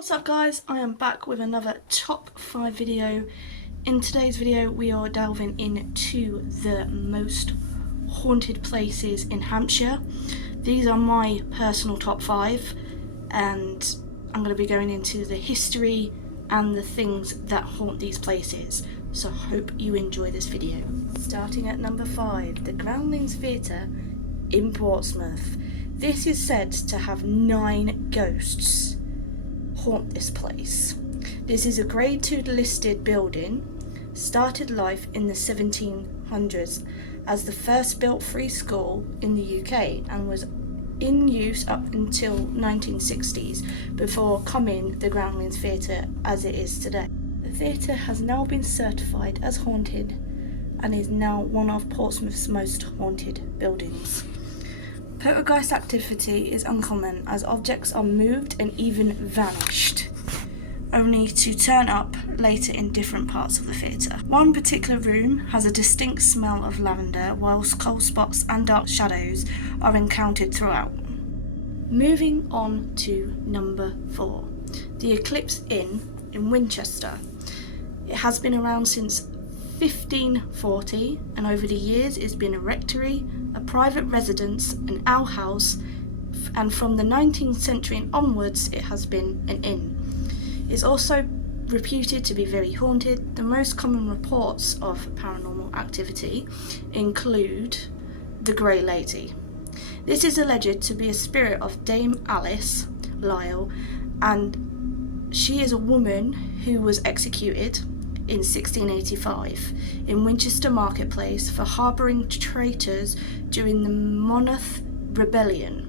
What's up guys, I am back with another top 5 video. In today's video we are delving into the most haunted places in Hampshire. These are my personal top 5 and I'm going to be going into the history and the things that haunt these places. So hope you enjoy this video. Starting at number 5, the Groundlings Theatre in Portsmouth. This is said to have 9 ghosts haunt this place. This is a grade 2 listed building, started life in the 1700s as the first built free school in the UK and was in use up until 1960s before coming the Groundlings Theatre as it is today. The theatre has now been certified as haunted and is now one of Portsmouth's most haunted buildings. Poltergeist activity is uncommon as objects are moved and even vanished, only to turn up later in different parts of the theatre. One particular room has a distinct smell of lavender, whilst cold spots and dark shadows are encountered throughout. Moving on to number 4, the Eclipse Inn in Winchester. It has been around since 1540 and over the years it's been a rectory, a private residence, an alehouse, and from the 19th century and onwards it has been an inn. It's also reputed to be very haunted. The most common reports of paranormal activity include the Grey Lady. This is alleged to be a spirit of Dame Alice Lisle, and she is a woman who was executed in 1685 in Winchester Marketplace for harbouring traitors during the Monmouth Rebellion.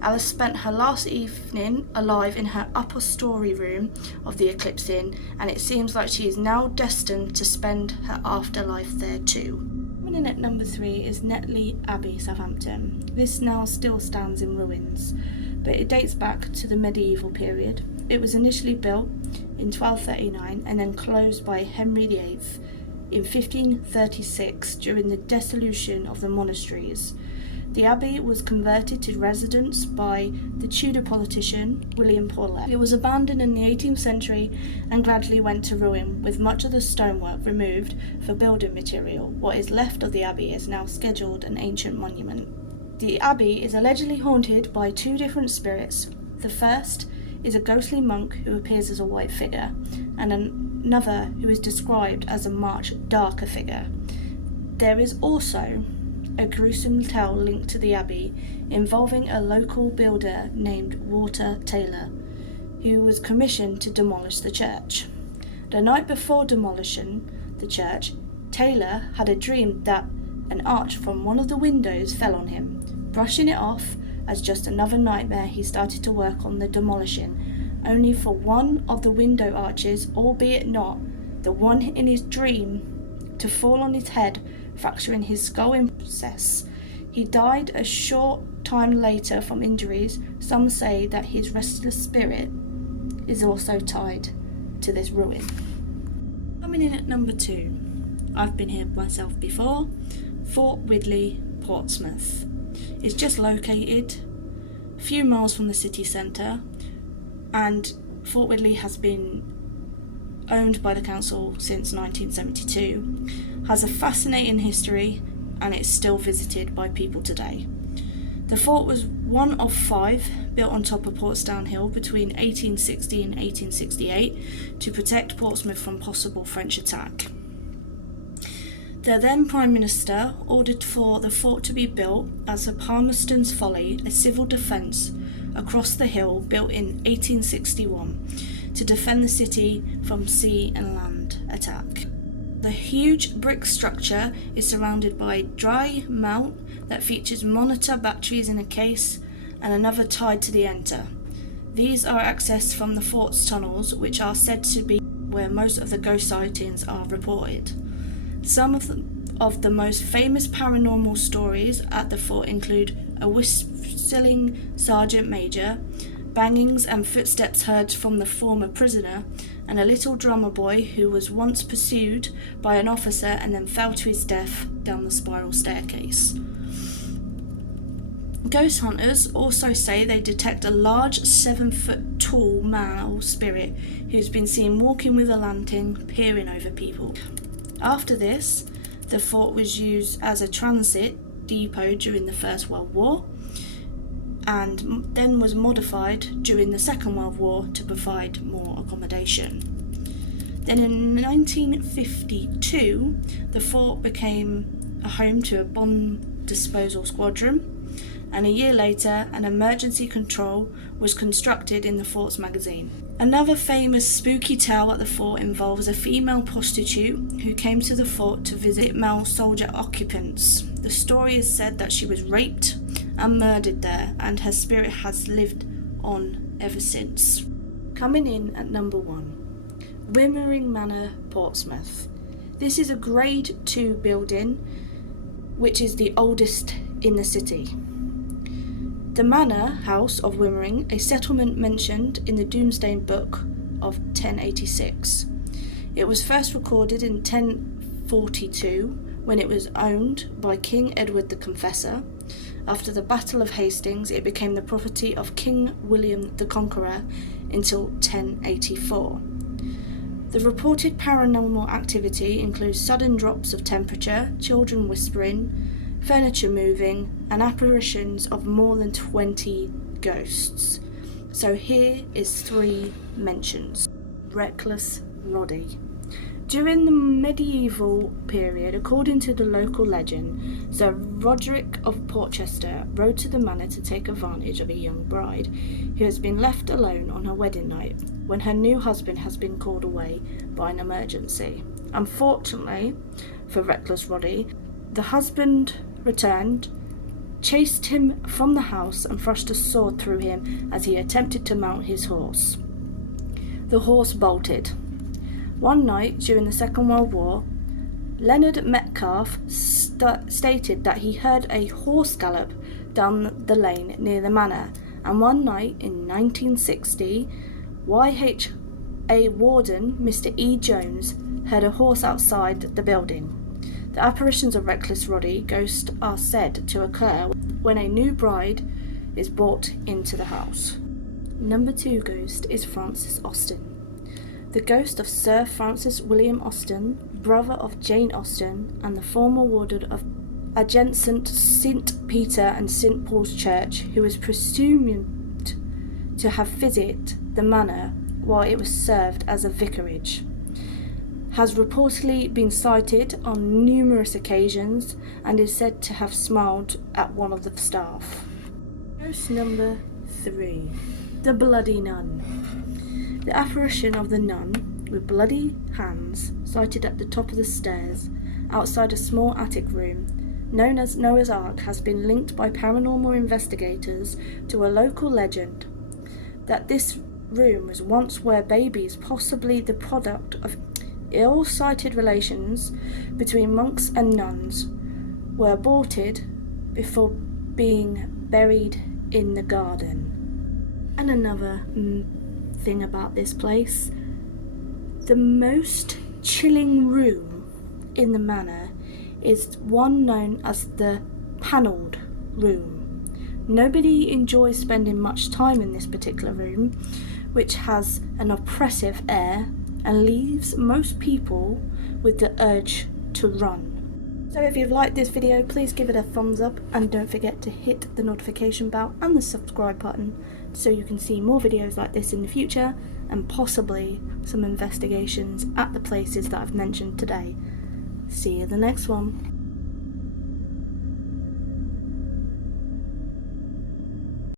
Alice spent her last evening alive in her upper story room of the Eclipse Inn, and it seems like she is now destined to spend her afterlife there too. Coming in at number 3 is Netley Abbey, Southampton. This now still stands in ruins, but it dates back to the medieval period. It was initially built in 1239 and then closed by Henry VIII in 1536 during the dissolution of the monasteries. The abbey was converted to residence by the Tudor politician William Paulet. It was abandoned in the 18th century and gradually went to ruin, with much of the stonework removed for building material. What is left of the abbey is now scheduled an ancient monument. The abbey is allegedly haunted by 2 different spirits. The first is a ghostly monk who appears as a white figure, and another who is described as a much darker figure. There is also a gruesome tale linked to the abbey involving a local builder named Walter Taylor, who was commissioned to demolish the church. The night before demolishing the church, Taylor had a dream that an arch from one of the windows fell on him. Brushing it off as just another nightmare, he started to work on the demolition, only for one of the window arches, albeit not the one in his dream, to fall on his head, fracturing his skull in process. He died a short time later from injuries. Some say that his restless spirit is also tied to this ruin. Coming in at number 2, I've been here myself before, Fort Widley, Portsmouth. It's just located a few miles from the city centre, and Fort Widley has been owned by the council since 1972, has a fascinating history, and it's still visited by people today. The fort was one of 5 built on top of Portsdown Hill between 1860 and 1868 to protect Portsmouth from possible French attack. The then Prime Minister ordered for the fort to be built as a Palmerston's Folly, a civil defence across the hill built in 1861 to defend the city from sea and land attack. The huge brick structure is surrounded by dry mount that features monitor batteries in a case and another tied to the enter. These are accessed from the fort's tunnels, which are said to be where most of the ghost sightings are reported. Some of the most famous paranormal stories at the fort include a whistling sergeant major, bangings and footsteps heard from the former prisoner, and a little drummer boy who was once pursued by an officer and then fell to his death down the spiral staircase. Ghost hunters also say they detect a large 7-foot tall male spirit who's been seen walking with a lantern peering over people. After this, the fort was used as a transit depot during the First World War and then was modified during the Second World War to provide more accommodation. Then in 1952, the fort became a home to a bomb disposal squadron, and a year later an emergency control was constructed in the fort's magazine. Another famous spooky tale at the fort involves a female prostitute who came to the fort to visit male soldier occupants. The story is said that she was raped and murdered there, and her spirit has lived on ever since. Coming in at number 1, Wimmering Manor, Portsmouth. This is a Grade 2 building, which is the oldest in the city. The Manor House of Wimmering, a settlement mentioned in the Domesday Book of 1086. It was first recorded in 1042 when it was owned by King Edward the Confessor. After the Battle of Hastings, it became the property of King William the Conqueror until 1084. The reported paranormal activity includes sudden drops of temperature, children whispering, furniture moving, and apparitions of more than 20 ghosts. So here is 3 mentions. Reckless Roddy. During the medieval period, according to the local legend, Sir Roderick of Portchester rode to the manor to take advantage of a young bride who has been left alone on her wedding night when her new husband has been called away by an emergency. Unfortunately for Reckless Roddy, the husband returned, chased him from the house and thrust a sword through him as he attempted to mount his horse. The horse bolted. One night during the Second World War, Leonard Metcalfe stated that he heard a horse gallop down the lane near the manor, and one night in 1960, YHA warden Mr. E. Jones heard a horse outside the building. The apparitions of Reckless Roddy ghosts are said to occur when a new bride is brought into the house. Number 2 ghost is Francis Austen. The ghost of Sir Francis William Austen, brother of Jane Austen, and the former warden of adjacent St. Peter and St. Paul's Church, who is presumed to have visited the manor while it was served as a vicarage, has reportedly been sighted on numerous occasions and is said to have smiled at one of the staff. Ghost number 3, the Bloody Nun. The apparition of the nun with bloody hands sighted at the top of the stairs outside a small attic room known as Noah's Ark has been linked by paranormal investigators to a local legend that this room was once where babies, possibly the product of ill-sighted relations between monks and nuns, were aborted before being buried in the garden. And another thing about this place, the most chilling room in the manor is one known as the panelled room. Nobody enjoys spending much time in this particular room, which has an oppressive air and leaves most people with the urge to run. So if you've liked this video, please give it a thumbs up and don't forget to hit the notification bell and the subscribe button so you can see more videos like this in the future and possibly some investigations at the places that I've mentioned today. See you in the next one.